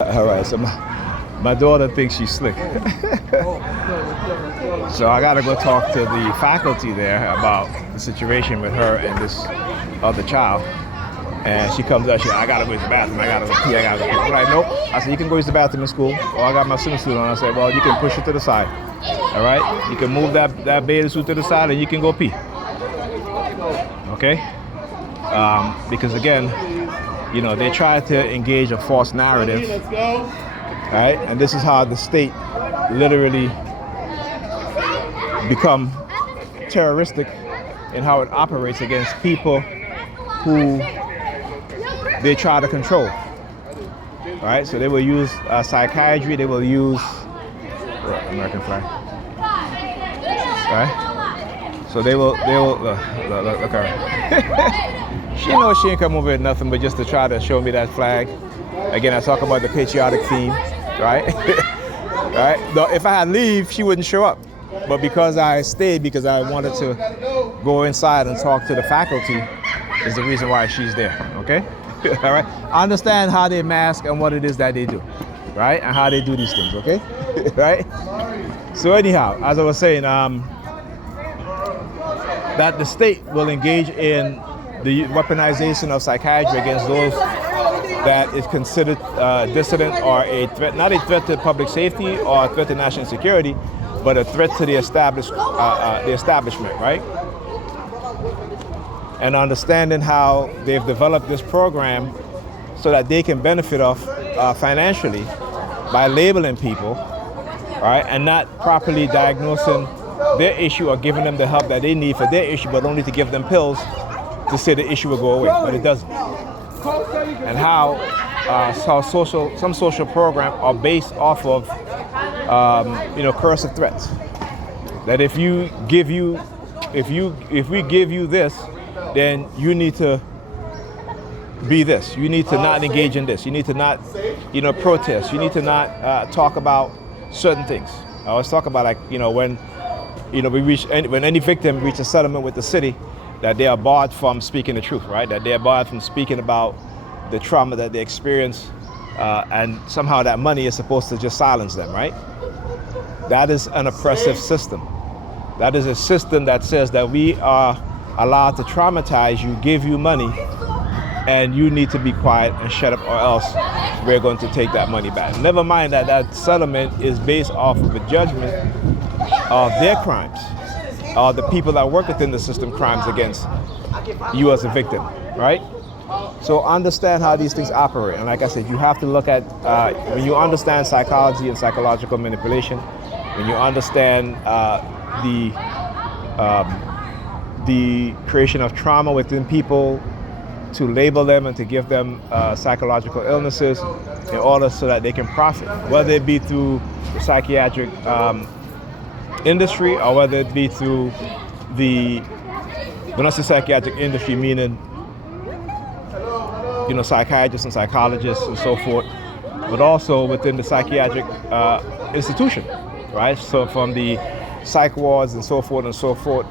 All right, so my daughter thinks she's slick. So I gotta go talk to the faculty there about the situation with her and this other child. And she comes up, I gotta go to the bathroom, I gotta go pee, I gotta go pee. I'm like, nope. I said, you can go use the bathroom in school. Or I got my swimming suit on. I said, well, you can push it to the side. All right? You can move that bathing suit to the side and you can go pee. Okay? Because again, you know, they try to engage a false narrative. Right? And this is how the state literally become terroristic in how it operates against people who they try to control. Right? So they will use psychiatry, they will use American flag. Right? So they will look at her. She knows she ain't come over with nothing but just to try to show me that flag. Again, I talk about the patriotic theme, right? Right? Though if I had leave, she wouldn't show up. But because I stayed, because I wanted to go inside and talk to the faculty, is the reason why she's there, okay? All right? I understand how they mask and what it is that they do, right? And how they do these things, okay? Right? So anyhow, as I was saying, that the state will engage in the weaponization of psychiatry against those that is considered dissident or a threat, not a threat to public safety or a threat to national security, but a threat to the establishment, right? And understanding how they've developed this program so that they can benefit off financially by labeling people, right, and not properly diagnosing their issue or giving them the help that they need for their issue, but only to give them pills to say the issue will go away, but it doesn't. And how some social programs are based off of coercive threats. That if we give you this, then you need to be this. You need to not engage in this. You need to not, protest. You need to not talk about certain things. I always talk about when any victim reaches a settlement with the city, that they are barred from speaking the truth, right? That they are barred from speaking about the trauma that they experience, and somehow that money is supposed to just silence them, right? That is an oppressive system. That is a system that says that we are allowed to traumatize you, give you money, and you need to be quiet and shut up, or else we're going to take that money back. Never mind that settlement is based off of a judgment of their crimes, or the people that work within the system crimes against you as a victim, right? So understand how these things operate. And like I said, you have to look at, when you understand psychology and psychological manipulation, when you understand the creation of trauma within people, to label them and to give them psychological illnesses in order so that they can profit, whether it be through the psychiatric industry or whether it be through when I say psychiatric industry, meaning psychiatrists and psychologists and so forth, but also within the psychiatric institution, right? So from the psych wards and so forth,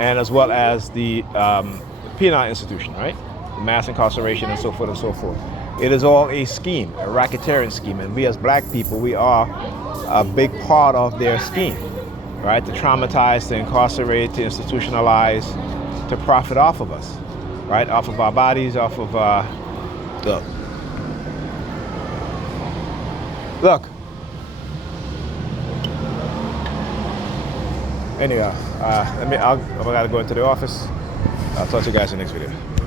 and as well as the penal institution, right? The mass incarceration and so forth and so forth. It is all a scheme, a racketeering scheme, and we as black people, we are a big part of their scheme, right? To traumatize, to incarcerate, to institutionalize, to profit off of us, right? Off of our bodies, off of look. Anyway, I gotta go into the office. I'll talk to you guys in the next video.